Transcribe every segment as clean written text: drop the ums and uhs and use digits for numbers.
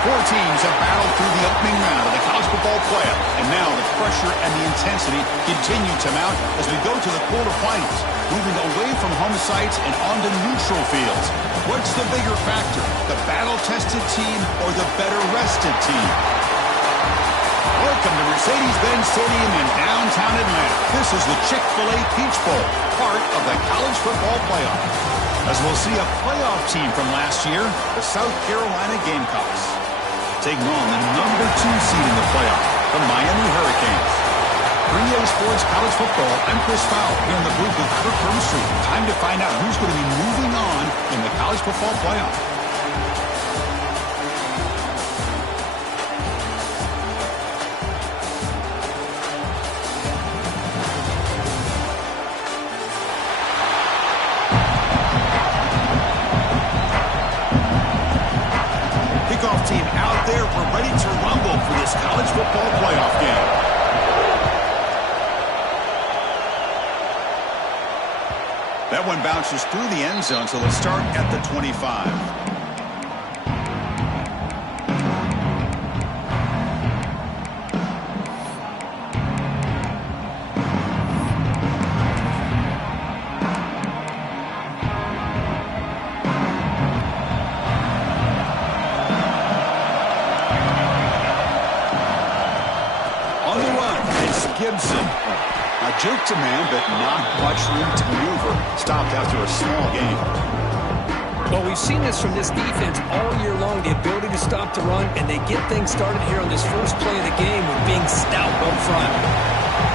Four teams have battled through the opening round of the college football playoff, and now the pressure and the intensity continue to mount as we go to the quarterfinals, moving away from home sites and onto neutral fields. What's the bigger factor, the battle-tested team or the better-rested team? Welcome to Mercedes-Benz Stadium in downtown Atlanta. This is the Chick-fil-A Peach Bowl, part of the college football playoff. As we'll see a playoff team from last year, the South Carolina Gamecocks, taking on the number 2 seed in the playoff, the Miami Hurricanes. 3A Sports College Football, I'm Chris Fowler, here in the booth with Kirk Hermstreet. Time to find out who's going to be moving on in the college football playoff. Team out there, we're ready to rumble for this college football playoff game. That one bounces through the end zone, so let's start at the 25. Gibson. A juke to man, but not much room to maneuver. Stopped after a small gain. Well, we've seen this from this defense all year long, the ability to stop the run, and they get things started here on this first play of the game with being stout up front.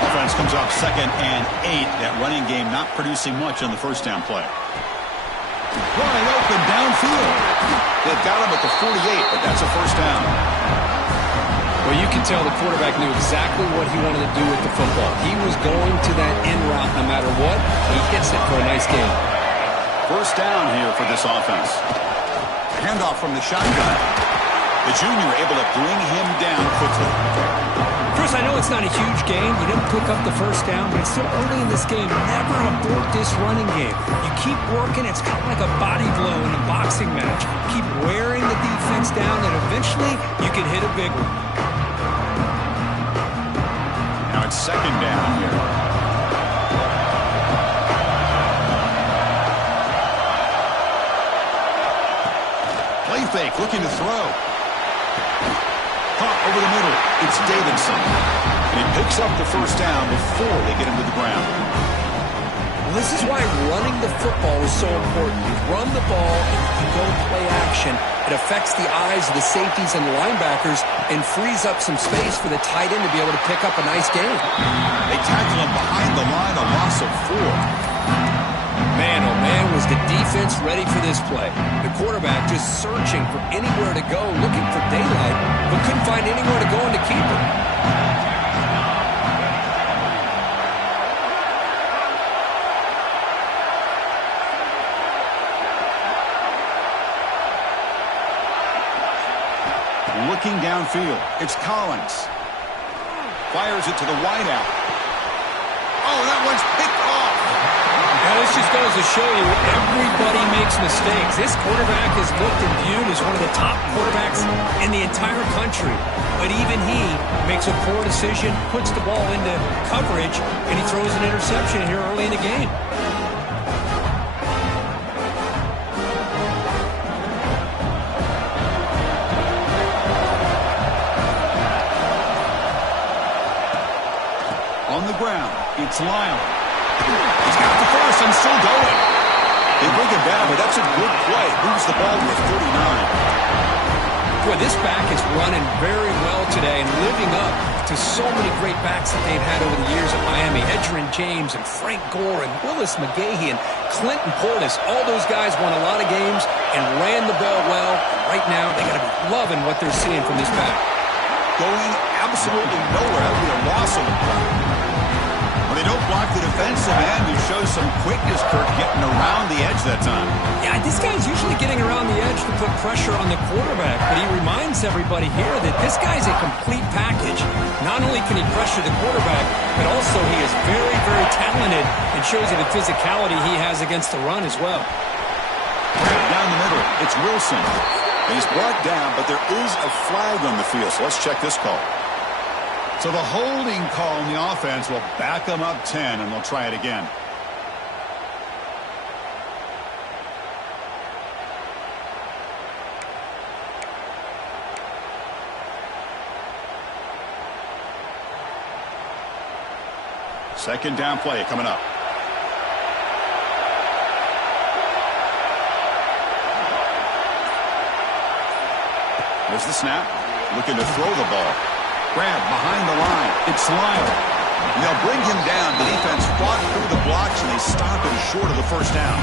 Offense comes up 2nd and 8. That running game not producing much on the first down play. Wide open downfield. They've got him at the 48, but that's a first down. Well, you can tell the quarterback knew exactly what he wanted to do with the football. He was going to that end route no matter what. He hits it for a nice gain. First down here for this offense. Handoff from the shotgun. The junior able to bring him down quickly. Chris, I know it's not a huge game. You didn't pick up the first down, but it's still early in this game. Never abort this running game. You keep working. It's kind of like a body blow in a boxing match. Keep wearing the defense down, and eventually you can hit a big one. Now it's second down here. Play fake, looking to throw. Caught over the middle. It's Davidson. And he picks up the first down before they get him to the ground. Well, this is why running the football is so important. You run the ball and you go play action. It affects the eyes of the safeties and the linebackers and frees up some space for the tight end to be able to pick up a nice gain. They tackle him behind the line, a loss of 4. Man, oh man, was the defense ready for this play. The quarterback just searching for anywhere to go, looking for daylight, but couldn't find anywhere to go in to keep it. Looking downfield, it's Collins. Fires it to the wideout. Oh, that one's picked off. Now, this just goes to show you everybody makes mistakes. This quarterback is looked and viewed as one of the top quarterbacks in the entire country. But even he makes a poor decision, puts the ball into coverage, and he throws an interception here early in the game. On the ground, it's Lyle. He's got the first and still going. They bring him down, but that's a good play. Moves the ball to 39. Boy, this back is running very well today and living up to so many great backs that they've had over the years at Miami. Edgerrin James and Frank Gore and Willis McGahee and Clinton Portis. All those guys won a lot of games and ran the ball well. And right now, they got to be loving what they're seeing from this back. Going absolutely nowhere. That would be a loss on the play. When they don't block the defensive end, he shows some quickness, Kirk, getting around the edge that time. Yeah, this guy's usually getting around the edge to put pressure on the quarterback, but he reminds everybody here that this guy's a complete package. Not only can he pressure the quarterback, but also he is very, very talented and shows you the physicality he has against the run as well. Down the middle, it's Wilson. He's brought down, but there is a flag on the field, so let's check this call. So the holding call on the offense will back them up 10, and they'll try it again. Second down play coming up. There's the snap. Looking to throw the ball. Grab behind the line. It's Lyle. They'll bring him down. The defense fought through the blocks, and they stop him short of the first down.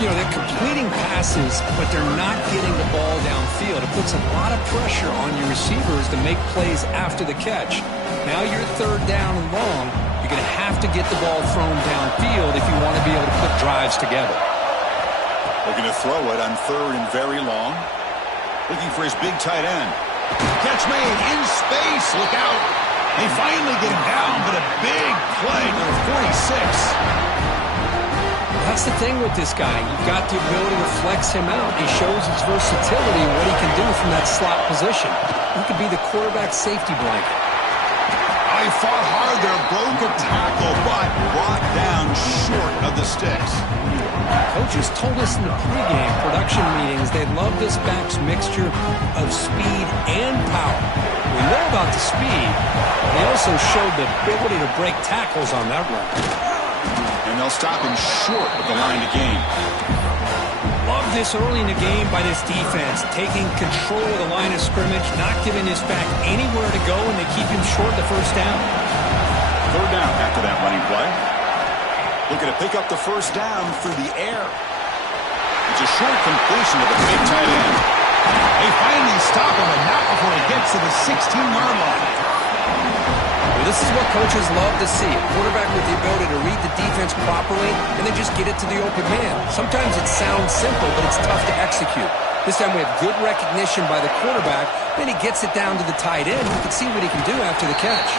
You know, they're completing passes, but they're not getting the ball downfield. It puts a lot of pressure on your receivers to make plays after the catch. Now you're third down and long. You're going to have to get the ball thrown downfield if you want to be able to put drives together. Looking to throw it on third and very long. Looking for his big tight end. Catch made in space. Look out. They finally get him down, but a big play to 46. That's the thing with this guy. You've got the ability to flex him out. He shows his versatility and what he can do from that slot position. He could be the quarterback's safety blanket. I fought hard there, broke a tackle, but brought down short of the sticks. Coaches told us in the pregame production meetings they love this back's mixture of speed and power. We know about the speed. They also showed the ability to break tackles on that run. And they'll stop him short of the line to gain. Love this early in the game by this defense, taking control of the line of scrimmage, not giving his back anywhere to go, and they keep him short the first down. Third down after that running play. Looking to pick up the first down through the air. It's a short completion of the big tight end. They finally stop him, but not before he gets to the 16-yard line. Well, this is what coaches love to see. A quarterback with the ability to read the defense properly and then just get it to the open man. Sometimes it sounds simple, but it's tough to execute. This time we have good recognition by the quarterback. Then he gets it down to the tight end. You can see what he can do after the catch.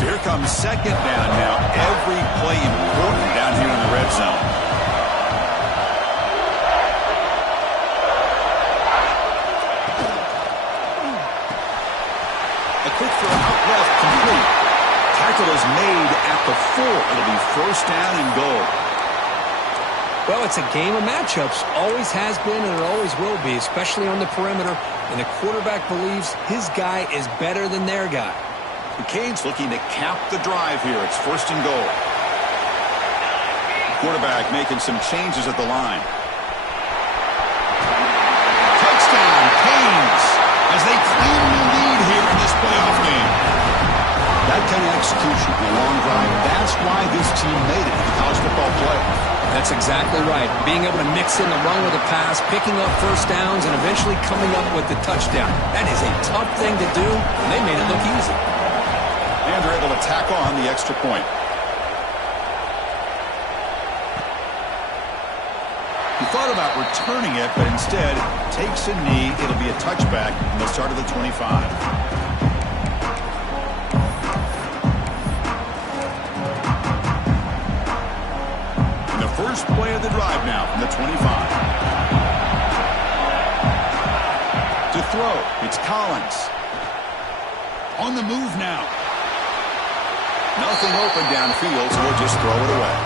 So here comes second down now. Every play important down here in the red zone. A quick throw out left, complete. Tackle is made at the 4. It'll be first down and goal. Well, it's a game of matchups. Always has been and it always will be, especially on the perimeter. And the quarterback believes his guy is better than their guy. The Canes looking to cap the drive here. It's first and goal. Quarterback making some changes at the line. Touchdown, Canes, as they claim the lead here in this playoff game. That kind of execution in a long drive, that's why this team made it to the college football playoff. That's exactly right. Being able to mix in the run with the pass, picking up first downs, and eventually coming up with the touchdown. That is a tough thing to do, and they made it look easy. And they're able to tack on the extra point. He thought about returning it, but instead takes a knee. It'll be a touchback from the start of the 25. And the first play of the drive now from the 25. To throw, it's Collins. On the move now. Nothing open downfield, so we'll just throw it away.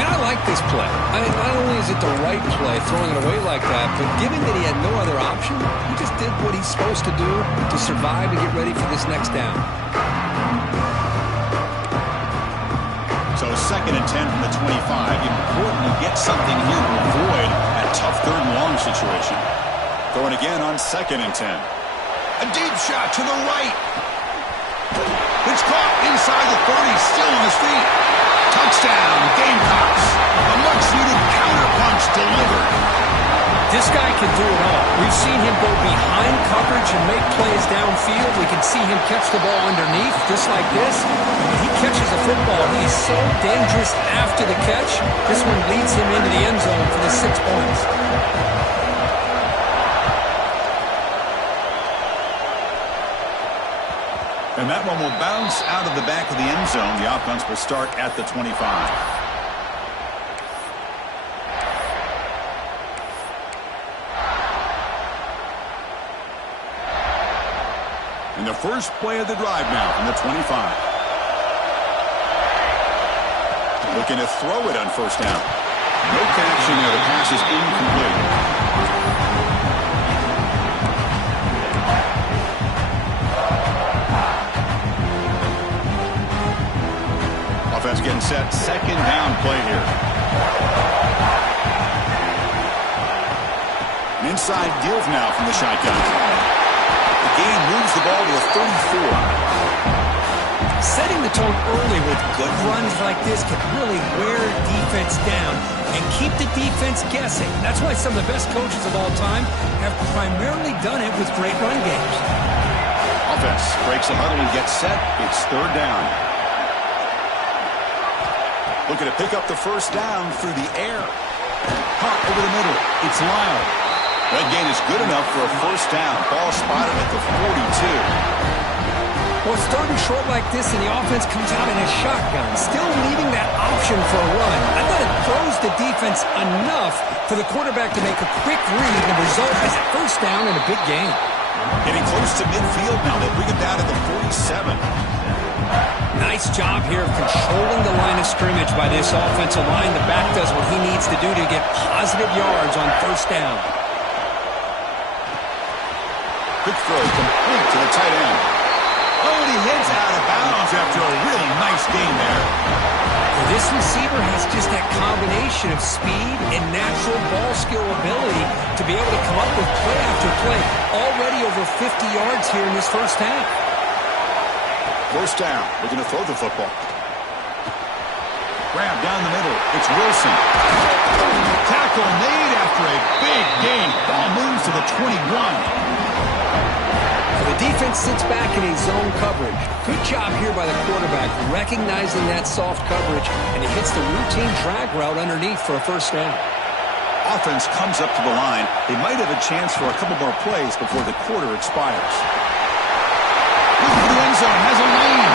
Man, I like this play. Not only is it the right play, throwing it away like that, but given that he had no other option, he just did what he's supposed to do to survive and get ready for this next down. So second and 10 from the 25. Important to get something here to avoid that tough third and long situation. Throwing again on second and 10. A deep shot to the right. It's caught inside the 30, still on his feet. Touchdown, Gamecocks. A much-needed counterpunch delivered. This guy can do it all. We've seen him go behind coverage and make plays downfield. We can see him catch the ball underneath, just like this. When he catches a football, he's so dangerous after the catch. This one leads him into the end zone for the 6 points. And that one will bounce out of the back of the end zone. The offense will start at the 25. And the first play of the drive now from the 25. Looking to throw it on first down. No connection there. The pass is incomplete. Offense getting set. Second down play here. An inside give now from the shotgun. The game moves the ball to the 34. Setting the tone early with good runs like this can really wear defense down and keep the defense guessing. That's why some of the best coaches of all time have primarily done it with great run games. Offense breaks a huddle and gets set. It's third down. Looking to pick up the first down through the air. Caught over the middle. It's Lyle. That gain is good enough for a first down. Ball spotted at the 42. Well, starting short like this and the offense comes out in a shotgun, still leaving that option for a run. I thought it throws the defense enough for the quarterback to make a quick read, and the result is a first down and a big gain. Getting close to midfield now. They bring it down to the 47. Nice job here of controlling the line of scrimmage by this offensive line. The back does what he needs to do to get positive yards on first down. Quick throw complete to the tight end. Oh, and he heads out of bounds after a really nice gain there. This receiver has just that combination of speed and natural ball skill ability to be able to come up with play after play. Already over 50 yards here in this first half. First down. Looking to throw the football. Grab down the middle. It's Wilson. Tackle made after a big gain. Ball moves to the 21. The defense sits back in a zone coverage. Good job here by the quarterback, recognizing that soft coverage, and he hits the routine drag route underneath for a first down. Offense comes up to the line. They might have a chance for a couple more plays before the quarter expires. Looking for the end zone, has a lane.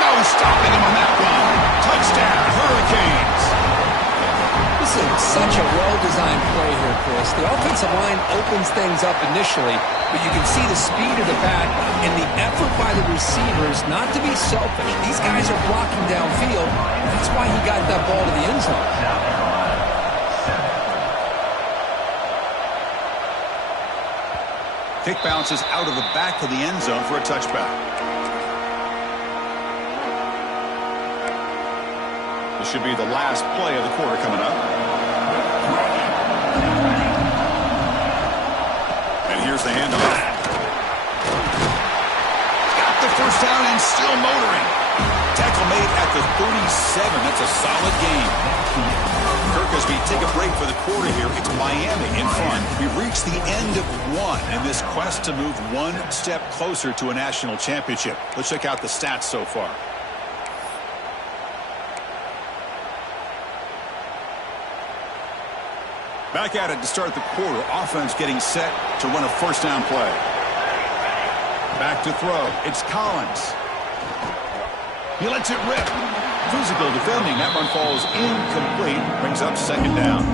No stopping him on that one. Touchdown, Hurricanes. This is such a well-designed play here, Chris. The offensive line opens things up initially, but you can see the speed of the back and the effort by the receivers not to be selfish. These guys are blocking downfield. That's why he got that ball to the end zone. Kick bounces out of the back of the end zone for a touchback. This should be the last play of the quarter coming up. And here's the handoff. Got the first down and still motoring. Tackle made at the 37. That's a solid game. Kirk, as we take a break for the quarter here, it's Miami in front. We've reached the end of one in this quest to move one step closer to a national championship. Let's check out the stats so far. Back at it to start the quarter. Offense getting set to run a first down play. Back to throw. It's Collins. He lets it rip. Physical defending. That one falls incomplete. Brings up second down.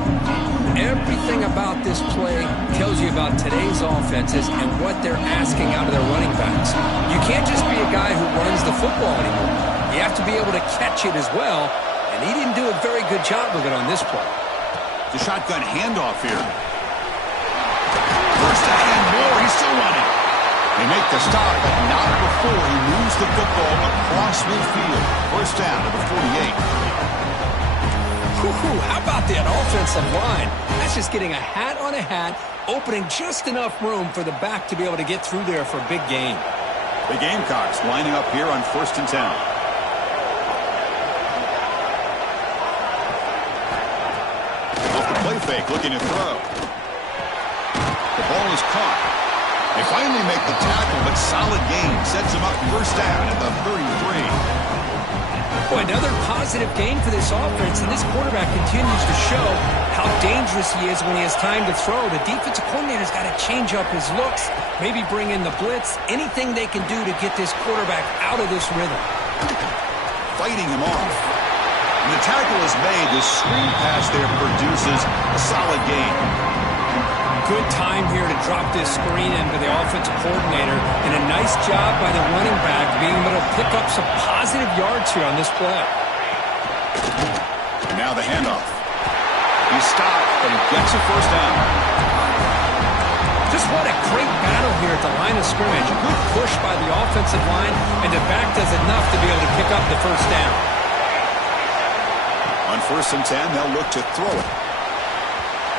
Everything about this play tells you about today's offenses and what they're asking out of their running backs. You can't just be a guy who runs the football anymore. You have to be able to catch it as well, and he didn't do a very good job of it on this play. The shotgun handoff here. First down and more. He's still running. They make the stop, but not before he moves the football across midfield. First down to the 48. How about that offensive line? That's just getting a hat on a hat, opening just enough room for the back to be able to get through there for a big gain. The Gamecocks lining up here on 1st and 10. Off the play fake, looking to throw. The ball is caught. They finally make the tackle, but solid gain sets him up first down at the 33. Boy, another positive positive game for this offense, and this quarterback continues to show how dangerous he is when he has time to throw. The defensive coordinator's got to change up his looks, maybe bring in the blitz, anything they can do to get this quarterback out of this rhythm. Fighting him off. And the tackle is made. The screen pass there produces a solid gain. Good time here to drop this screen into the offensive coordinator, and a nice job by the running back being able to pick up some positive yards here on this play. And now the handoff. He stopped, but he gets a first down. Just what a great battle here at the line of scrimmage. Good push by the offensive line, and the back does enough to be able to pick up the first down. On 1st and 10, they'll look to throw it.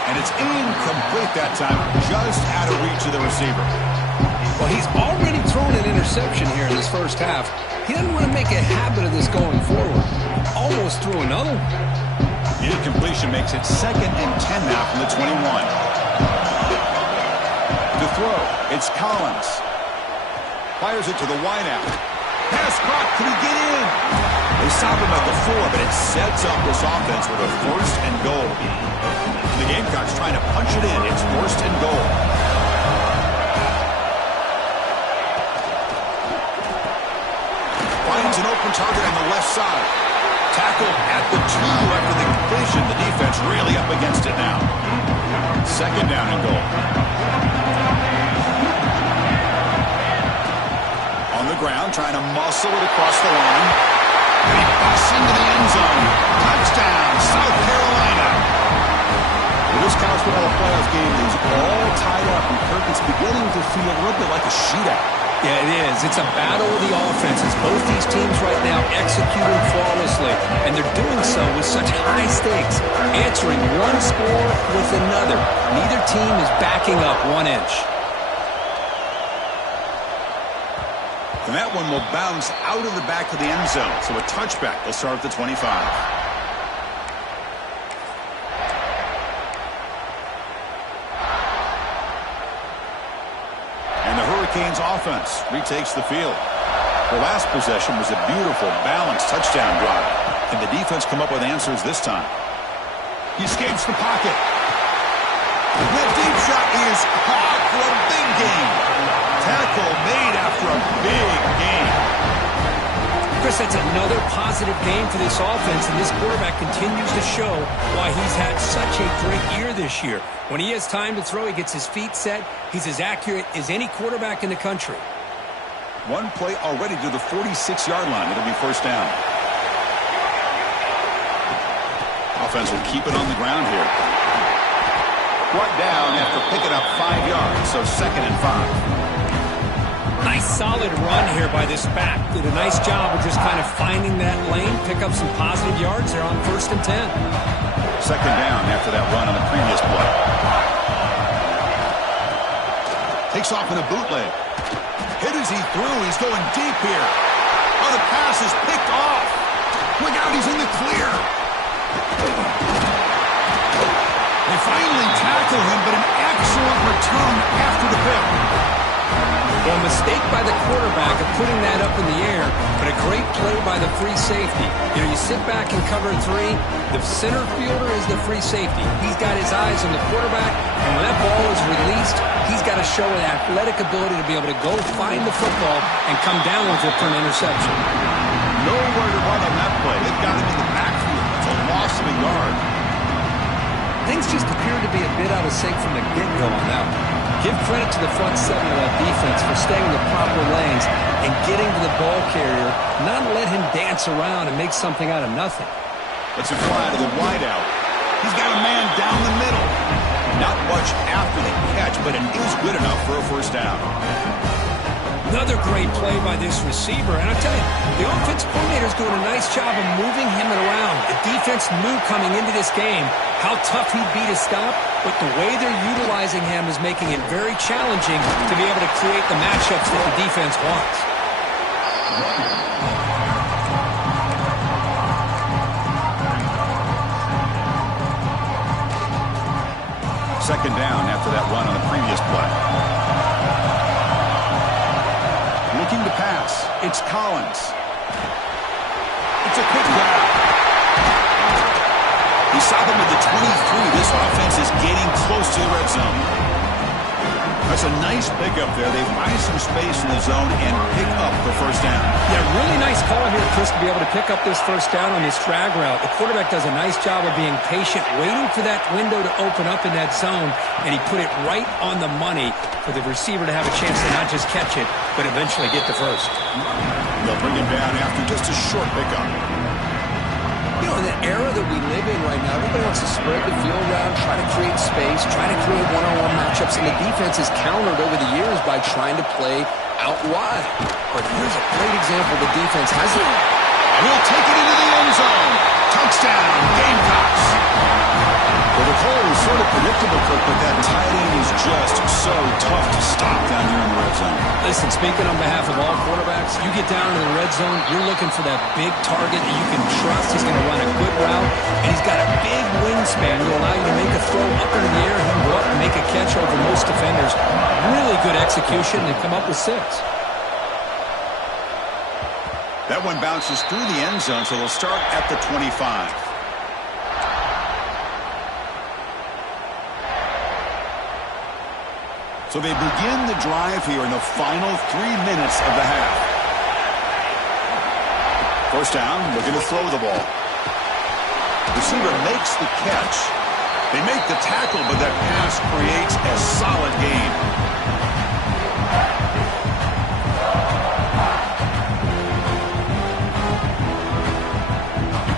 And it's incomplete that time, just out of reach of the receiver. Well, he's already thrown an interception here in this first half. He doesn't want to make a habit of this going forward. Almost threw another one. The incompletion makes it 2nd and 10 now from the 21. To throw, it's Collins. Fires it to the wideout. Pass caught, can he get in? They stop him at the 4, but it sets up this offense with a 1st and goal. The Gamecocks trying to punch it in. It's 1st and goal. Finds an open target on the left side. Tackled at the 2 after the completion. The defense really up against it now. 2nd down and goal. On the ground, trying to muscle it across the line. And he busts into the end zone. Touchdown, South Carolina. This college football playoff game is all tied up, and Kirk, it's beginning to feel a little bit like a shootout. Yeah, it is. It's a battle of the offenses. Both these teams right now executing flawlessly, and they're doing so with such high stakes, answering one score with another. Neither team is backing up 1 inch. And that one will bounce out of the back of the end zone, so a touchback will start at the 25. Hurricanes offense retakes the field. The last possession was a beautiful, balanced touchdown drive. Can the defense come up with answers this time? He escapes the pocket. The deep shot is caught for a big gain. Tackle made after a big gain. Chris, that's another positive game for this offense, and this quarterback continues to show why he's had such a great year this year. When he has time to throw, he gets his feet set. He's as accurate as any quarterback in the country. One play already to the 46-yard line. It'll be 1st down. Offense will keep it on the ground here. Brought down after picking up 5 yards, so 2nd and 5. Nice solid run here by this back. Did a nice job of just kind of finding that lane, pick up some positive yards there on 1st and 10. 2nd down after that run on the previous play. Takes off in a bootleg. Hit as he threw. He's going deep here. Oh, the pass is picked off. Look out, he's in the clear. They finally tackle him, but an excellent return after the pick. Well, a mistake by the quarterback of putting that up in the air, but a great play by the free safety. You know, you sit back and cover 3. The center fielder is the free safety. He's got his eyes on the quarterback, and when that ball is released, he's got to show an athletic ability to be able to go find the football and come down with it for an interception. Nowhere to run on that play. They've got him in the backfield. It's a loss of a yard. Things just appeared to be a bit out of sync from the get-go on that one. Give credit to the front 7 of that defense for staying in the proper lanes and getting to the ball carrier, not let him dance around and make something out of nothing. It's a fly to the wideout. He's got a man down the middle. Not much after the catch, but it is good enough for a 1st down. Another great play by this receiver. And I'll tell you, the offense coordinator is doing a nice job of moving him around. The defense knew coming into this game how tough he'd be to stop, but the way they're utilizing him is making it very challenging to be able to create the matchups that the defense wants. 2nd down after that run on the previous play. Looking to pass. It's Collins. It's a quick grab. We saw them at the 23. This offense is getting close to the red zone. That's a nice pickup there. They find some space in the zone and pick up the first down. Yeah, really nice call here, Chris, to be able to pick up this first down on this drag route. The quarterback does a nice job of being patient, waiting for that window to open up in that zone, and he put it right on the money for the receiver to have a chance to not just catch it, but eventually get the first. They'll bring him down after just a short pickup. You know, in the era that we live in right now, everybody wants to spread the field around, try to create space, try to create one-on-one matchups, and the defense has countered over the years by trying to play out wide. But here's a great example. The defense has it. Will take it into the end zone. Touchdown, Gamecocks. Well, the call was sort of predictable, Kirk, but that tight end is just so tough to stop down here in the red zone. Listen, speaking on behalf of all quarterbacks, you get down to the red zone, you're looking for that big target that you can trust. He's going to run a good route, and he's got a big wingspan to allow you to make a throw up into the air and go up and make a catch over most defenders. Really good execution to come up with 6. That one bounces through the end zone, so they'll start at the 25. So they begin the drive here in the final 3 minutes of the half. First down, looking to throw the ball. Receiver makes the catch. They make the tackle, but that pass creates a solid gain.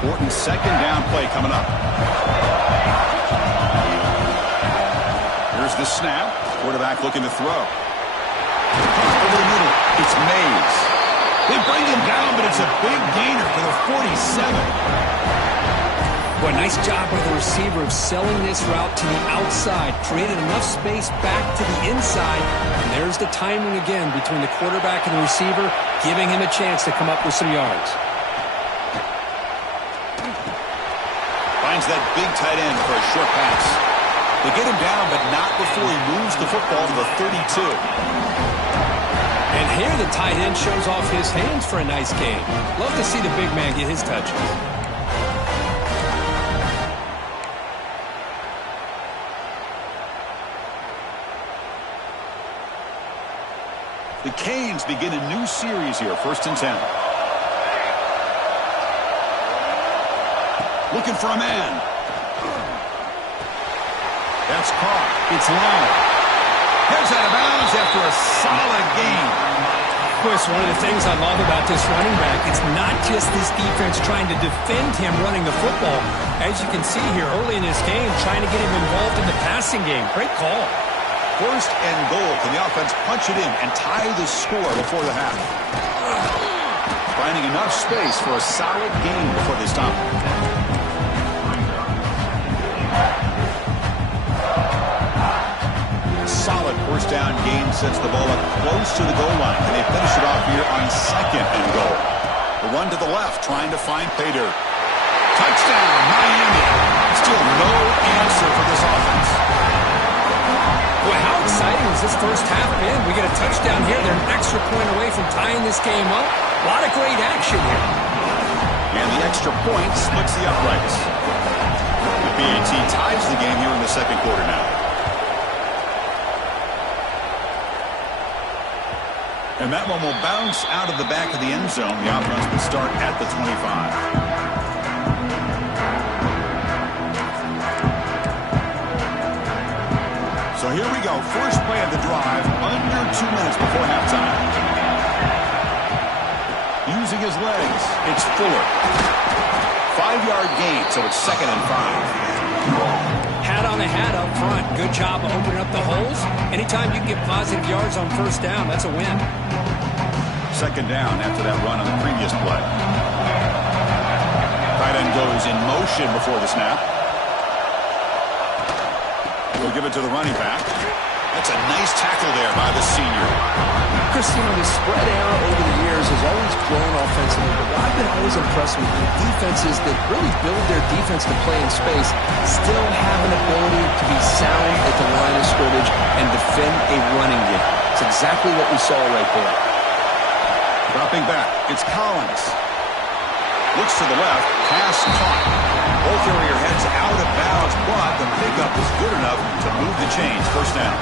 Important second down play coming up. Here's the snap. Quarterback looking to throw. Over the middle, it's Mays. They bring him down, but it's a big gainer for the 47. Well, nice job by the receiver of selling this route to the outside. Created enough space back to the inside. And there's the timing again between the quarterback and the receiver, giving him a chance to come up with some yards. Finds that big tight end for a short pass. They get him down, but not before he moves the football to the 32. And here the tight end shows off his hands for a nice game. Love to see the big man get his touches. The Canes begin a new series here, 1st and 10. Looking for a man. That's caught. It's long. Heads out of bounds after a solid game. Chris, one of the things I love about this running back, it's not just this defense trying to defend him running the football. As you can see here early in this game, trying to get him involved in the passing game. Great call. 1st and goal. Can the offense punch it in and tie the score before the half? Finding enough space for a solid gain before they stop. Solid 1st down gain sets the ball up close to the goal line. And they finish it off here on 2nd and goal. The run to the left, trying to find Pater. Touchdown, Miami. Still no answer for this offense. Boy, how exciting has this first half been? We get a touchdown here. They're an extra point away from tying this game up. A lot of great action here. And the extra point splits the uprights. The BAT ties the game here in the 2nd quarter now. And that one will bounce out of the back of the end zone. The offense will start at the 25. So here we go. First play of the drive, under 2 minutes before halftime. Using his legs, it's Fuller. 5-yard gain, so it's 2nd and 5. Hat on a hat up front. Good job of opening up the holes. Anytime you can get positive yards on 1st down, that's a win. 2nd down after that run on the previous play. Tight end goes in motion before the snap. We'll give it to the running back. That's a nice tackle there by the senior. Chris, you know, the spread era over the years has always grown offensively, but what I've been always impressed with the defenses that really build their defense to play in space still have an ability to be sound at the line of scrimmage and defend a running game. It's exactly what we saw right there. Dropping back, it's Collins. Looks to the left. Pass caught. Ball carrier heads out of bounds, but the pickup is good enough to move the chains. First down.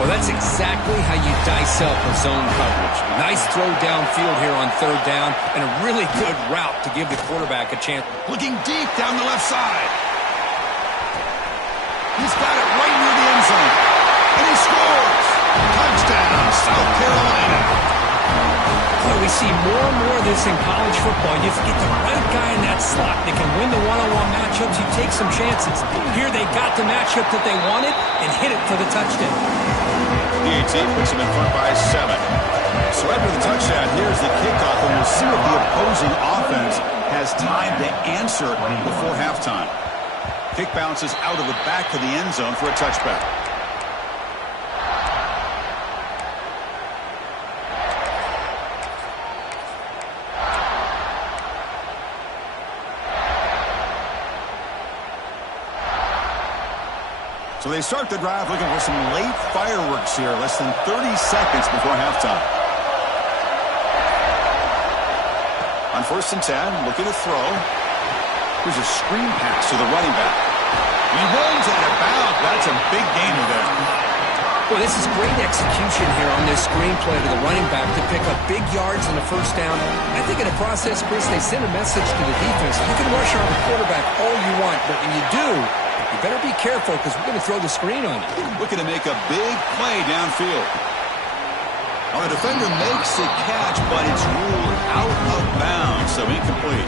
Well, that's exactly how you dice up a zone coverage. Nice throw downfield here on third down, and a really good route to give the quarterback a chance. Looking deep down the left side. He's got it right near the end zone. And he scores. Touchdown, South Carolina. Boy, we see more and more of this in college football. You get the right guy in that slot that can win the one-on-one matchups. You take some chances. Here they got the matchup that they wanted and hit it for the touchdown. PAT puts him in front by 7. So after the touchdown, here's the kickoff, and we'll see if the opposing offense has time to answer before halftime. Kick bounces out of the back of the end zone for a touchback. So they start the drive looking for some late fireworks here, less than 30 seconds before halftime. On 1st and 10, looking to throw. Here's a screen pass to the running back. He runs out of bounds. That's a big gainer there. Boy, this is great execution here on this screen play to the running back to pick up big yards in the first down. I think in the process, Chris, they send a message to the defense. You can rush on the quarterback all you want, but when you do, you better be careful because we're going to throw the screen on you. Looking to make a big play downfield. Now the defender makes the catch, but it's ruled out of bounds, so incomplete.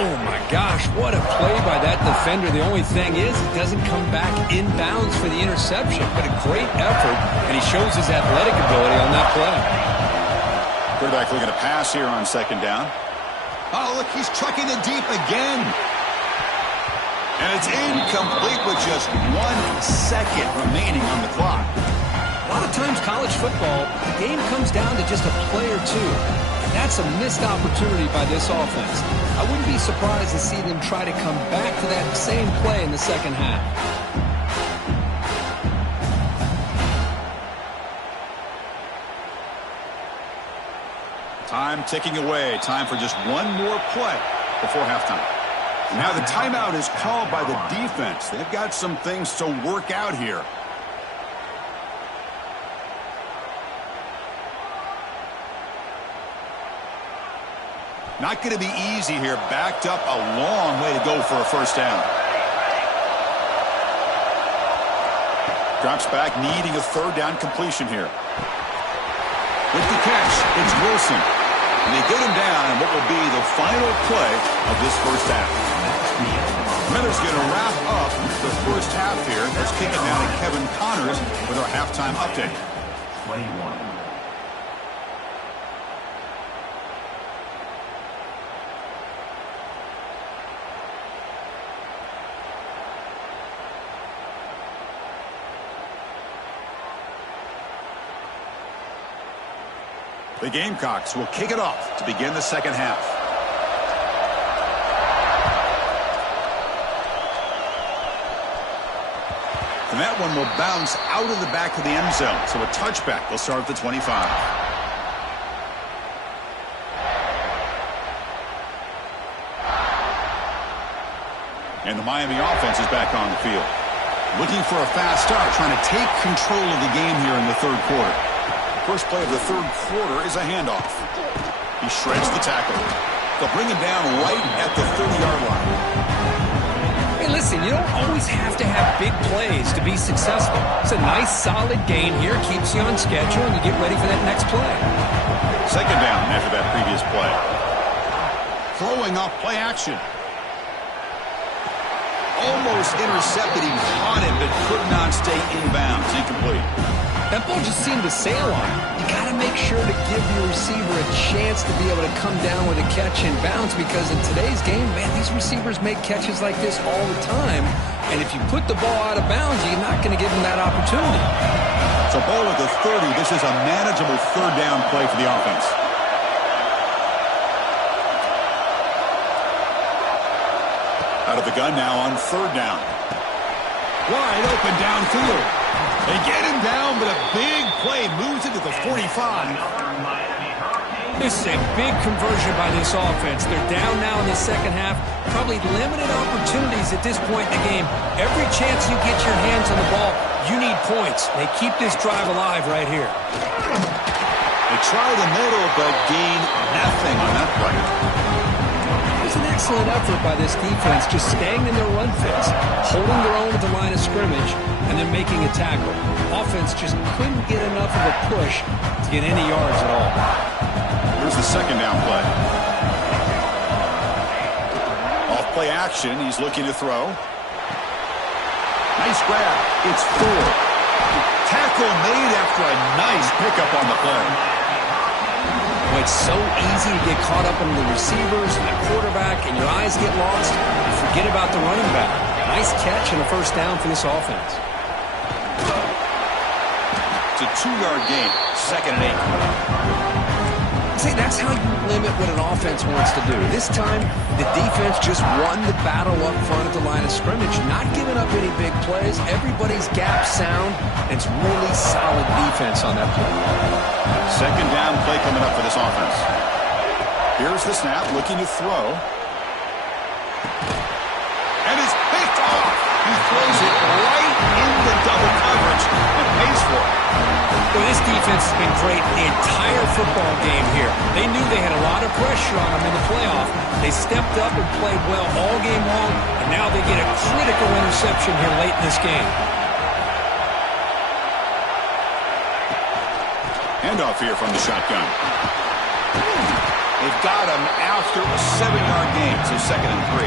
Oh, my gosh, what a play by that defender. The only thing is it doesn't come back inbounds for the interception, but a great effort, and he shows his athletic ability on that play. Quarterback looking to pass here on 2nd down. Oh, look, he's trucking it deep again. And it's incomplete with just 1 second remaining on the clock. A lot of times college football, the game comes down to just a play or two. That's a missed opportunity by this offense. I wouldn't be surprised to see them try to come back to that same play in the second half. Time ticking away. Time for just one more play before halftime. Now the timeout is called by the defense. They've got some things to work out here. Not going to be easy here. Backed up a long way to go for a first down. Drops back, needing a 3rd down completion here. With the catch, it's Wilson. And they get him down in what will be the final play of this first half. Miller's going to wrap up the first half here. Let's kick it down to Kevin Connors with our halftime update. 21. The Gamecocks will kick it off to begin the second half. And that one will bounce out of the back of the end zone. So a touchback will start at the 25. And the Miami offense is back on the field. Looking for a fast start, trying to take control of the game here in the 3rd quarter. First play of the 3rd quarter is a handoff. He shreds the tackle. They'll bring him down right at the 30-yard line. Hey, listen, you don't always have to have big plays to be successful. It's a nice, solid gain here. Keeps you on schedule, and you get ready for that next play. 2nd down after that previous play. Throwing off play action. Almost intercepted. He caught it, but could not stay inbounds. Incomplete. That ball just seemed to sail on him. You got to make sure to give your receiver a chance to be able to come down with a catch and bounce, because in today's game, man, these receivers make catches like this all the time. And if you put the ball out of bounds, you're not going to give them that opportunity. So ball at the 30. This is a manageable third down play for the offense. Out of the gun now on third down. Wide open downfield. They get him down, but a big play moves it to the 45. This is a big conversion by this offense. They're down now in the second half. Probably limited opportunities at this point in the game. Every chance you get your hands on the ball, you need points. They keep this drive alive right here. They try the middle, but gain nothing on that play. It's an excellent effort by this defense, just staying in their run fits, holding their own at the line of scrimmage, and then making a tackle. Offense just couldn't get enough of a push to get any yards at all. Here's the second down play. Off play action, he's looking to throw. Nice grab. It's 4. Tackle made after a nice pickup on the play. Well, it's so easy to get caught up in the receivers and the quarterback, and your eyes get lost. You forget about the running back. Nice catch and a first down for this offense. It's a 2-yard gain, 2nd and 8. See, that's how you limit what an offense wants to do. This time, the defense just won the battle up front at the line of scrimmage, not giving up any big plays. Everybody's gap sound, and it's really solid defense on that play. Second down play coming up for this offense. Here's the snap, looking to throw. And it's picked off. He throws it right into double coverage and pays for it. Well, this defense has been great the entire football game here. They knew they had a lot of pressure on them in the playoff. They stepped up and played well all game long, and now they get a critical interception here late in this game. Handoff here from the shotgun. They've got him after a 7-yard gain, so 2nd and 3.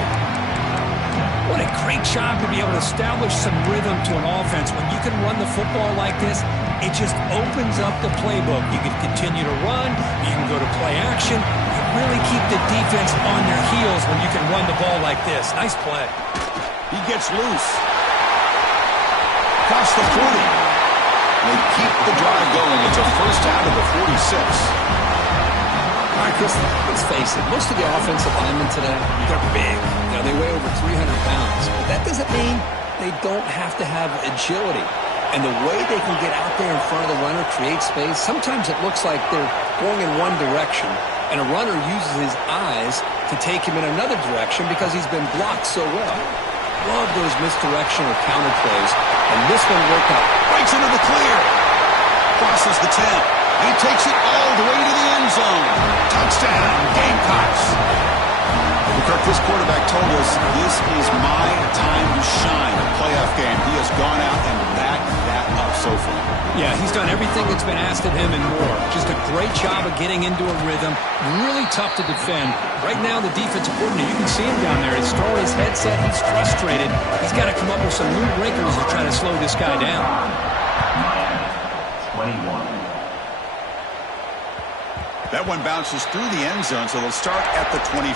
What a great job to be able to establish some rhythm to an offense. When you can run the football like this, it just opens up the playbook. You can continue to run. You can go to play action. You really keep the defense on their heels when you can run the ball like this. Nice play. He gets loose. Across the 40. They keep the drive going. It's a first down to the 46. All right, Chris, let's face it. Most of the offensive linemen today, they're big. You know, they weigh over 300 pounds. But that doesn't mean they don't have to have agility. And the way they can get out there in front of the runner, create space, sometimes it looks like they're going in one direction, and a runner uses his eyes to take him in another direction because he's been blocked so well. Love those misdirection or counter plays, and this one worked out. Breaks into the clear. Crosses the 10. He takes it all the way to the end zone. Touchdown, Gamecocks. Kirk, this quarterback told us this is my time to shine. A playoff game. He has gone out and backed that up so far. Yeah, he's done everything that's been asked of him and more. Just a great job of getting into a rhythm. Really tough to defend. Right now, the defensive coordinator, you can see him down there. He's throwing his headset. He's frustrated. He's got to come up with some new wrinkles to try to slow this guy down. 21. That one bounces through the end zone, so they'll start at the 25.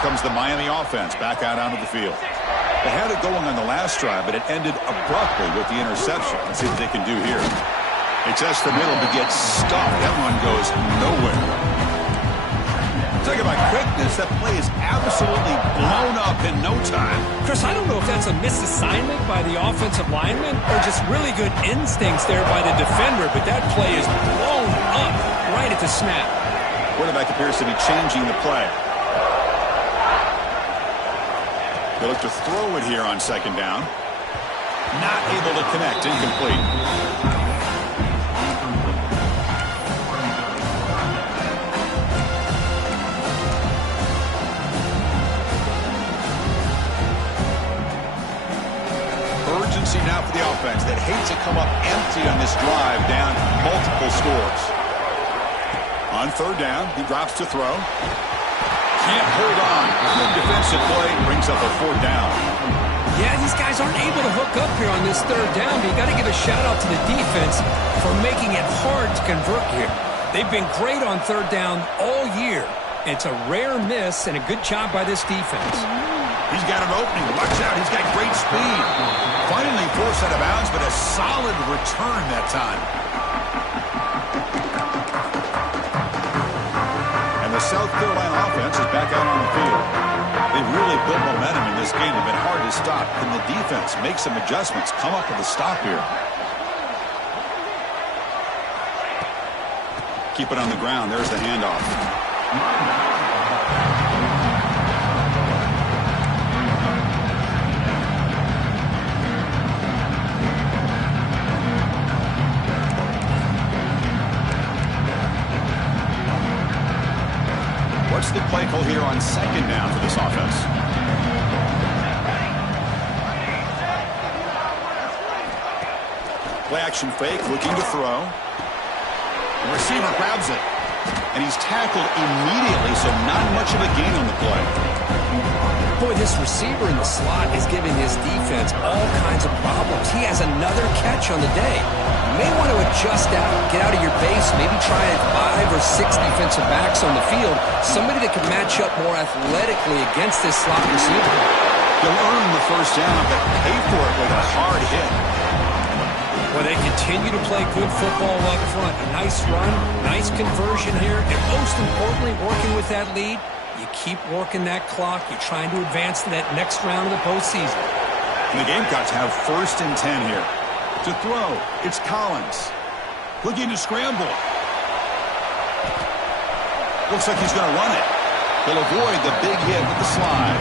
Comes the Miami offense back out onto the field. They had it going on the last drive, but it ended abruptly with the interception. Let's see what they can do here. They test the middle, but gets stuffed. That one goes nowhere. Talk about quickness. That play is absolutely blown up in no time. Chris, I don't know if that's a misassignment by the offensive lineman or just really good instincts there by the defender, but that play is blown up right at the snap. Quarterback appears to be changing the play. They look to throw it here on second down. Not able to connect. Incomplete. Urgency now for the offense that hates to come up empty on this drive, down multiple scores. On third down, he drops to throw. Can't hold on. Good defensive play, brings up a fourth down. Yeah, these guys aren't able to hook up here on this third down, but you got to give a shout-out to the defense for making it hard to convert here. They've been great on third down all year. It's a rare miss and a good job by this defense. He's got an opening. Watch out. He's got great speed. Finally forced out of bounds, but a solid return that time. And the South Carolina offense is back out on the field. They've really built momentum in this game. They've been hard to stop. Can the defense make some adjustments, come up with a stop here? Keep it on the ground. There's the handoff. What's the play call here on second down for this offense? Play action fake, looking to throw. The receiver grabs it, and he's tackled immediately, so not much of a gain on the play. Boy, this receiver in the slot is giving his defense all kinds of problems. He has another catch on the day. You may want to adjust out, get out of your base, maybe try 5 or 6 defensive backs on the field, somebody that can match up more athletically against this slot receiver. He'll earn the first down, but pay for it with a hard hit. Well, they continue to play good football up front. A nice run, nice conversion here, and most importantly, working with that lead, you keep working that clock. You're trying to advance to that next round of the postseason. And the Gamecocks have 1st and 10 here. To throw, it's Collins. Looking to scramble. Looks like he's going to run it. He'll avoid the big hit with the slide.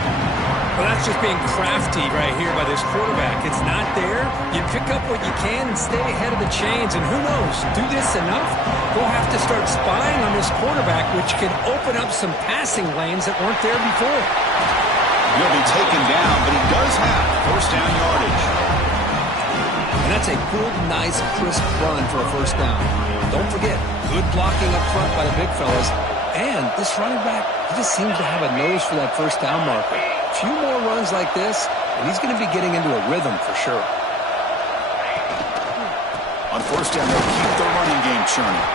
Well, that's just being crafty right here by this quarterback. It's not there. You pick up what you can and stay ahead of the chains. And who knows, do this enough, we'll have to start spying on this quarterback, which can open up some passing lanes that weren't there before. He'll be taken down, but he does have first down yardage. And that's a good, nice, crisp run for a first down. Don't forget, good blocking up front by the big fellas. And this running back, he just seems to have a nose for that first down marker. A few more runs like this, and he's going to be getting into a rhythm for sure. On first down, they'll keep the running game churning.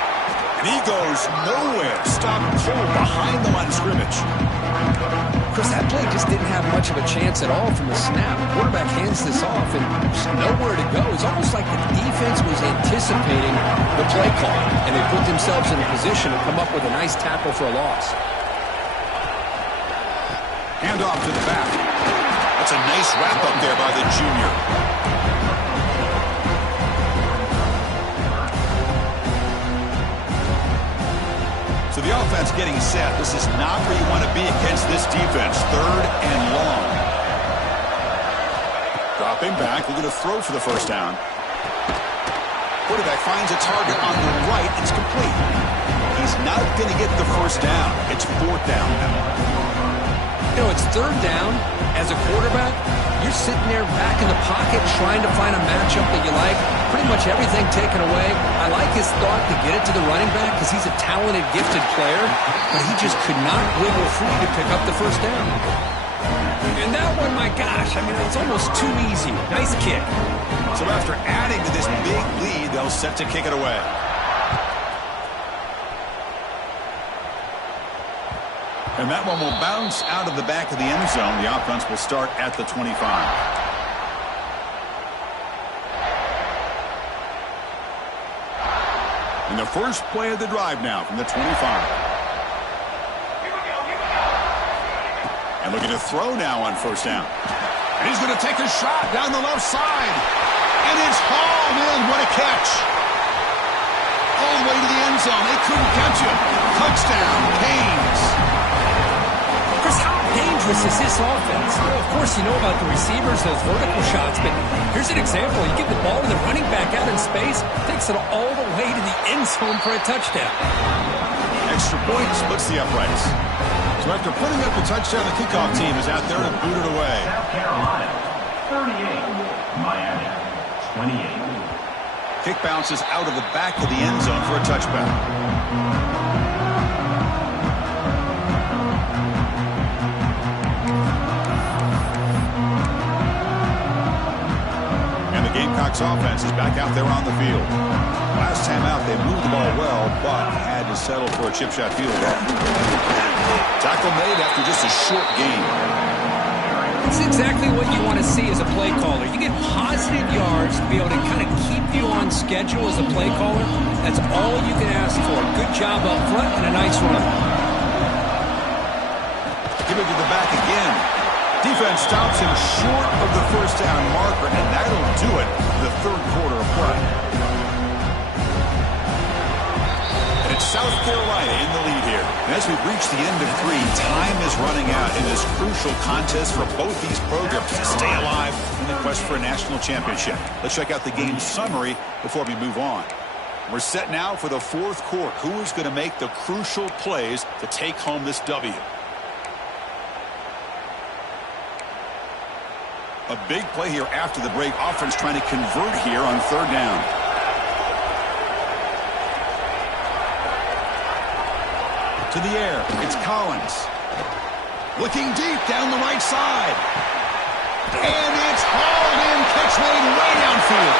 And he goes nowhere. Stop cold behind the line of scrimmage. Chris, that play just didn't have much of a chance at all from the snap. The quarterback hands this off, and there's nowhere to go. It's almost like the defense was anticipating the play call, and they put themselves in a position to come up with a nice tackle for a loss. Handoff to the back. That's a nice wrap up there by the junior. So the offense getting set. This is not where you want to be against this defense. 3rd and long. Dropping back. We're going to throw for the first down. Quarterback finds a target on the right. It's complete. He's not going to get the first down. It's 4th down now. You know, it's 3rd down. As a quarterback, you're sitting there back in the pocket trying to find a matchup that you like. Pretty much everything taken away. I like his thought to get it to the running back because he's a talented, gifted player, but he just could not wiggle free to pick up the first down. And that one, my gosh, I mean, it's almost too easy. Nice kick. So after adding to this big lead, they'll set to kick it away. And that one will bounce out of the back of the end zone. The offense will start at the 25. And the first play of the drive now from the 25. And looking to throw now on first down. And he's going to take a shot down the left side. And it's hauled in. What a catch. All the way to the end zone. They couldn't catch him. Touchdown, Canes. Chris, how dangerous is this offense? Well, of course, you know about the receivers, those vertical shots, but here's an example. You give the ball to the running back out in space, takes it all the way to the end zone for a touchdown. Extra point splits the uprights. So after putting up the touchdown, the kickoff team is out there to boot it away. South Carolina, 38. Miami, 28. Kick bounces out of the back of the end zone for a touchback. Patriots offense is back out there on the field. Last time out, they moved the ball well, but had to settle for a chip shot field goal. Tackle made after just a short gain. It's exactly what you want to see as a play caller. You get positive yards to be able to kind of keep you on schedule as a play caller. That's all you can ask for. Good job up front and a nice run. Give it to the back again. Defense stops him short of the first down marker, and that'll do it for the third quarter of play. And it's South Carolina in the lead here. And as we've reached the end of 3, time is running out in this crucial contest for both these programs to stay alive in the quest for a national championship. Let's check out the game summary before we move on. We're set now for the fourth quarter. Who is going to make the crucial plays to take home this W? A big play here after the break. Offense trying to convert here on third down. To the air. It's Collins. Looking deep down the right side. And it's hauled in. Catch made way downfield.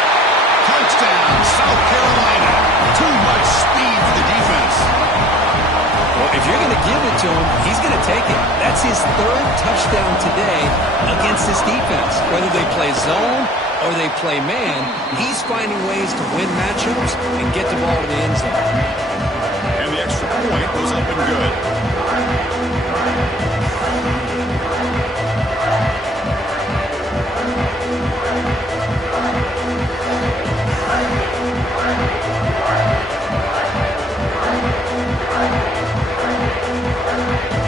Touchdown, South Carolina. Too much speed for the defense. Well, if you're going to give it to him, he's going to take it. That's his third touchdown today against this defense. Whether they play zone or they play man, he's finding ways to win matchups and get the ball to the end zone. And the extra point was up and good.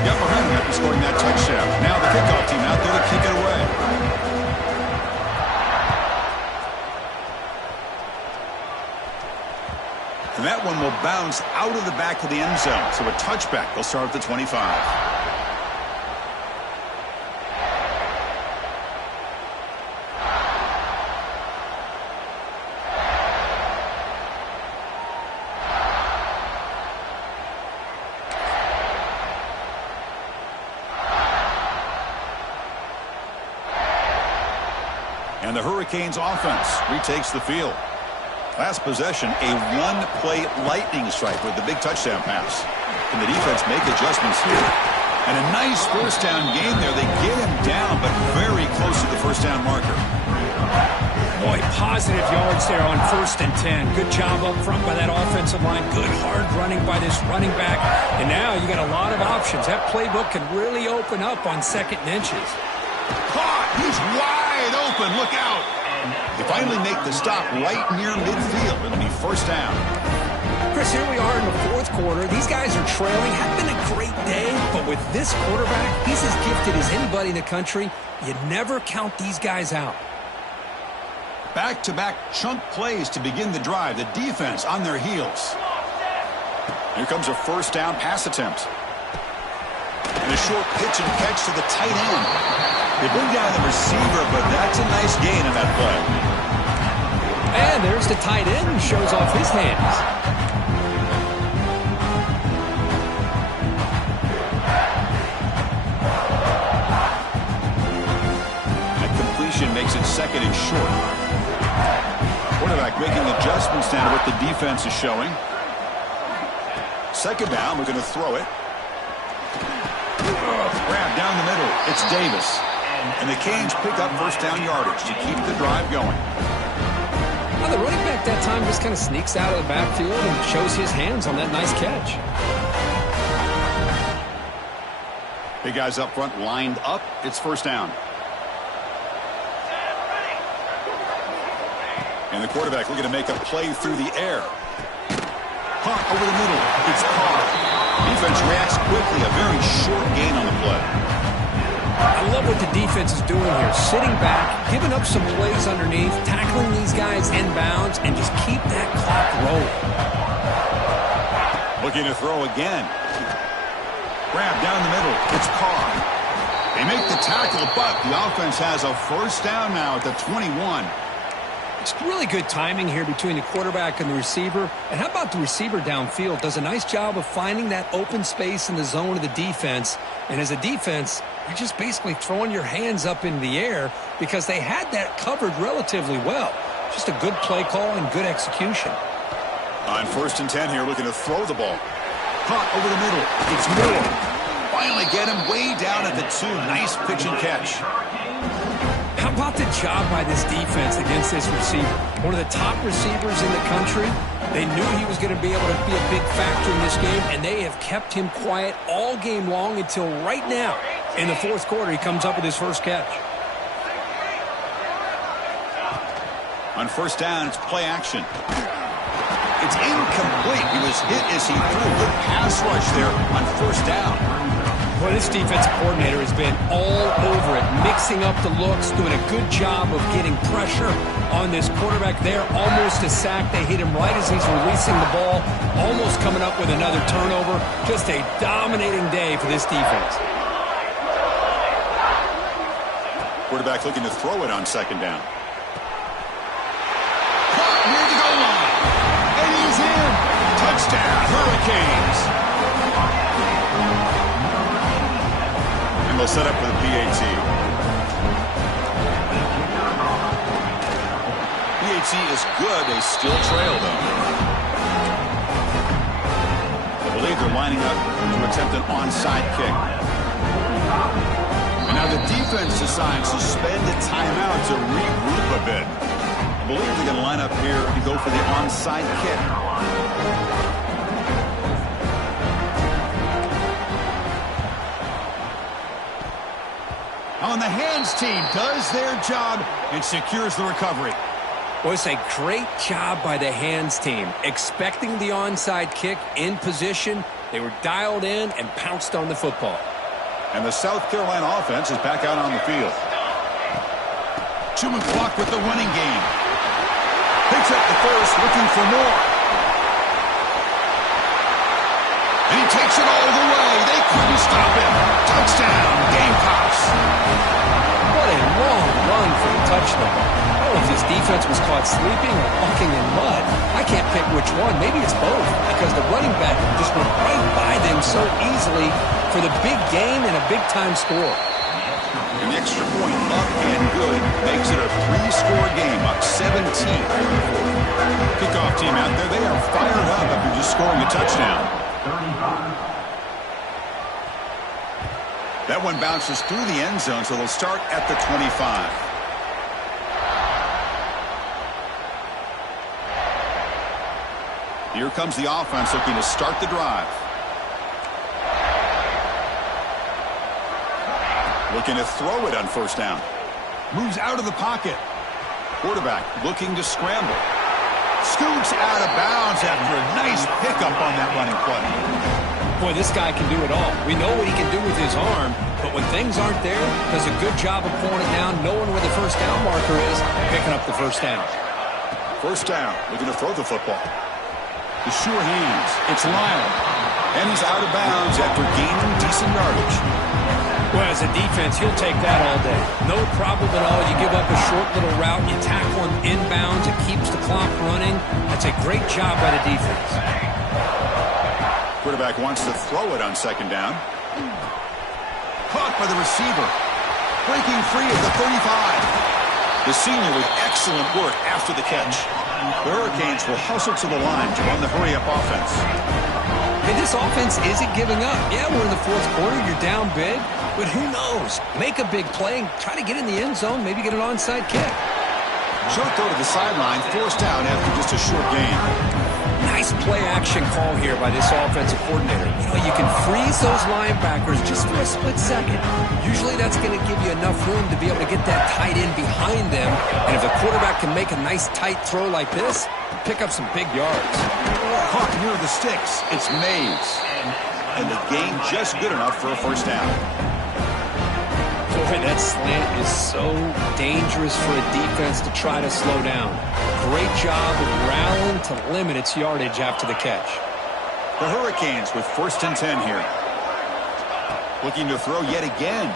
Got behind him after scoring that touchdown. Now the kickoff team out there to kick it away. And that one will bounce out of the back of the end zone. So a touchback. They'll start at the 25. And the Hurricanes offense retakes the field. Last possession, a one-play lightning strike with the big touchdown pass. Can the defense make adjustments here? And a nice first down gain there. They get him down, but very close to the first down marker. Boy, positive yards there on 1st and 10. Good job up front by that offensive line. Good hard running by this running back. And now you got a lot of options. That playbook can really open up on 2nd and inches. Caught! He's wide open. Look out! They finally make the stop right near midfield. It'll be first down. Chris, here we are in the 4th quarter. These guys are trailing. Had been a great day, but with this quarterback, he's as gifted as anybody in the country. You never count these guys out. Back-to-back chunk plays to begin the drive. The defense on their heels. Here comes a first down pass attempt. And a short pitch and catch to the tight end. They bring down the receiver, but that's a nice gain in that play. And there's the tight end who shows off his hands. That completion makes it 2nd and short. Quarterback making adjustments down to what the defense is showing. 2nd down, we're going to throw it. Grab down the middle. It's Davis. And the Canes pick up first down yardage to keep the drive going. Now the running back that time just kind of sneaks out of the backfield and shows his hands on that nice catch. Big guys up front lined up. It's first down. And the quarterback looking to make a play through the air. Punt over the middle. It's caught. Defense reacts quickly. A very short gain on the play. I love what the defense is doing here. Sitting back, giving up some plays underneath, tackling these guys inbounds, and just keep that clock rolling. Looking to throw again. Grab down the middle. It's Carr. They make the tackle, but the offense has a first down now at the 21. It's really good timing here between the quarterback and the receiver. And how about the receiver downfield? Does a nice job of finding that open space in the zone of the defense. And as a defense, you're just basically throwing your hands up in the air because they had that covered relatively well. Just a good play call and good execution. On 1st and 10 here, looking to throw the ball. Caught over the middle. It's Moore. Finally get him way down at the 2. Nice pitch and catch. How about the job by this defense against this receiver? One of the top receivers in the country. They knew he was going to be able to be a big factor in this game, and they have kept him quiet all game long until right now. In the 4th quarter, he comes up with his first catch. On 1st down, it's play action. It's incomplete. He was hit as he threw a good pass rush there on 1st down. Well, this defensive coordinator has been all over it, mixing up the looks, doing a good job of getting pressure on this quarterback there. Almost a sack. They hit him right as he's releasing the ball, almost coming up with another turnover. Just a dominating day for this defense. Quarterback looking to throw it on 2nd down. Caught near the goal line. And he's in. Touchdown, Hurricanes. And they'll set up for the PAT. PAT is good. They still trail, though. I believe they're lining up to attempt an onside kick. And now the defense decides to spend a timeout to regroup a bit. I believe they're going to line up here and go for the onside kick. On the hands team does their job and secures the recovery. Well, it's a great job by the hands team. Expecting the onside kick in position. They were dialed in and pounced on the football. And the South Carolina offense is back out on the field. Truman Clark with the running game. Picks up the first, looking for more. And he takes it all the way. They couldn't stop him. Touchdown, Gamecocks. What a long run for the touchdown. I don't know if his defense was caught sleeping or walking in mud. I can't pick which one. Maybe it's both, because the running back just went right by them so easily for the big gain and a big-time score. And the extra point up and good makes it a 3-score game, up 17. Kickoff team out there, they are fired up after just scoring a touchdown. That one bounces through the end zone, so they'll start at the 25. Here comes the offense looking to start the drive. Looking to throw it on 1st down. Moves out of the pocket. Quarterback looking to scramble. Scoots out of bounds after a nice pickup on that running play. Boy, this guy can do it all. We know what he can do with his arm, but when things aren't there, does a good job of pulling it down, knowing where the 1st down marker is, picking up the 1st down. 1st down, looking to throw the football. The sure hands. It's Lyle. And he's out of bounds after gaining decent yardage. Well, as a defense, he'll take that all day. No problem at all. You give up a short little route, you tackle him inbounds, it keeps the clock running. That's a great job by the defense. Quarterback wants to throw it on 2nd down. Caught by the receiver. Breaking free at the 35. The senior with excellent work after the catch. The Hurricanes will hustle to the line to run the hurry-up offense. Hey, this offense isn't giving up. Yeah, we're in the 4th quarter. You're down big. But who knows? Make a big play. Try to get in the end zone. Maybe get an onside kick. Short throw to the sideline. Forced down after just a short gain. Nice play-action call here by this offensive coordinator. You know, you can freeze those linebackers just for a split second. Usually that's going to give you enough room to be able to get that tight end behind them. And if the quarterback can make a nice tight throw like this, pick up some big yards. Caught near the sticks. It's Mays. And the gain just good enough for a 1st down. Boy, that slant is so dangerous for a defense to try to slow down. Great job of rallying to limit its yardage after the catch. The Hurricanes with 1st and 10 here. Looking to throw yet again.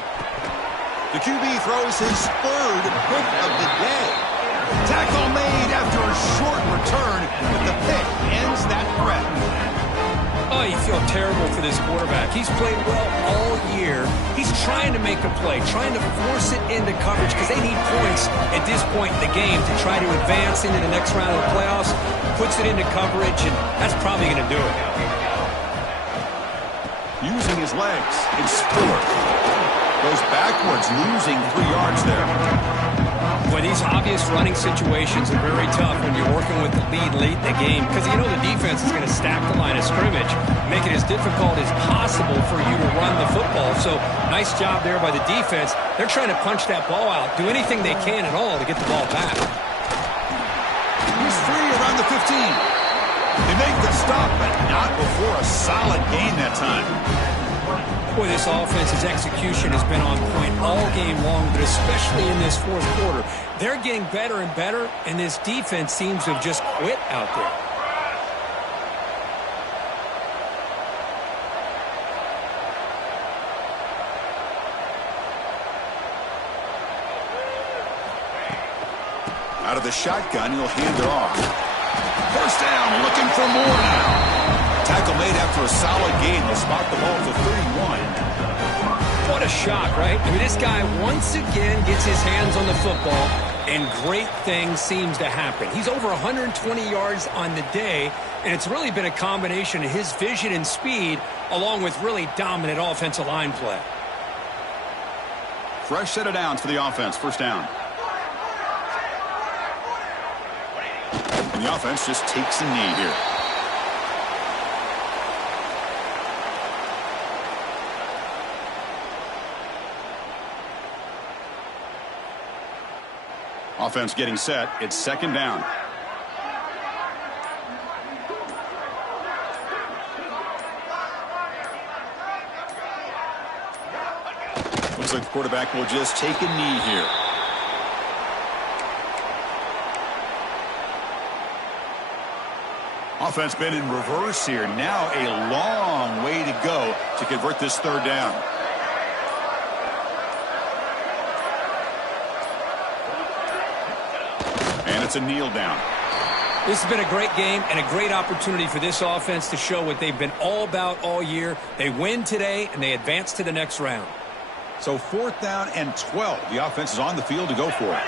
The QB throws his 3rd pick of the day. Tackle made after a short return, but the pick ends that threat. Oh, you feel terrible for this quarterback. He's played well all year. He's trying to make a play, trying to force it into coverage because they need points at this point in the game to try to advance into the next round of the playoffs. Puts it into coverage, and that's probably going to do it. Using his legs, it's Spiller. Goes backwards, losing 3 yards there. Boy, these obvious running situations are very tough when you're working with the lead late in the game because you know the defense is going to stack the line of scrimmage, make it as difficult as possible for you to run the football. So nice job there by the defense. They're trying to punch that ball out, do anything they can at all to get the ball back. He's free around the 15. They make the stop, but not before a solid gain that time. Boy, this offense's execution has been on point all game long, but especially in this fourth quarter. They're getting better and better, and this defense seems to have just quit out there. Out of the shotgun, he'll hand it off. First down, looking for more now. Tackle made after a solid gain. They'll spot the ball to 31. What a shock, right? I mean, this guy once again gets his hands on the football, and great things seems to happen. He's over 120 yards on the day, and it's really been a combination of his vision and speed along with really dominant offensive line play. Fresh set of downs for the offense. First down. And the offense just takes a knee here. Offense getting set. It's second down. Looks like the quarterback will just take a knee here. Offense been in reverse here. Now a long way to go to convert this third down. And it's a kneel down. This has been a great game and a great opportunity for this offense to show what they've been all about all year. They win today, and they advance to the next round. So fourth down and 12. The offense is on the field to go for it.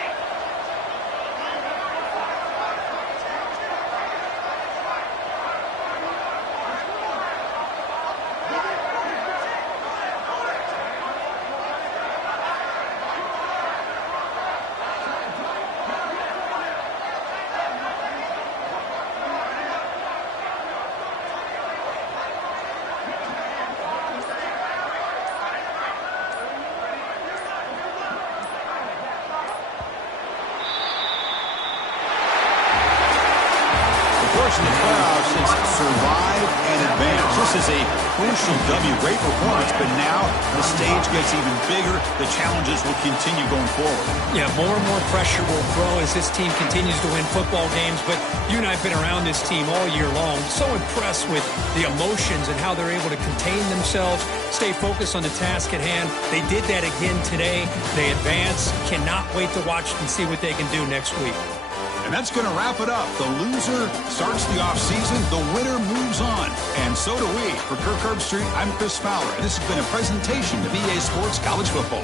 The playoffs is survive and advance. This is a crucial W. Great performance, but now the stage gets even bigger. The challenges will continue going forward. Yeah, more and more pressure will grow as this team continues to win football games. But you and I have been around this team all year long. So impressed with the emotions and how they're able to contain themselves, stay focused on the task at hand. They did that again today. They advance. Cannot wait to watch and see what they can do next week. And that's going to wrap it up. The loser starts the offseason. The winner moves on. And so do we. For Kirk Herbstreit, I'm Chris Fowler. And this has been a presentation of EA Sports College Football.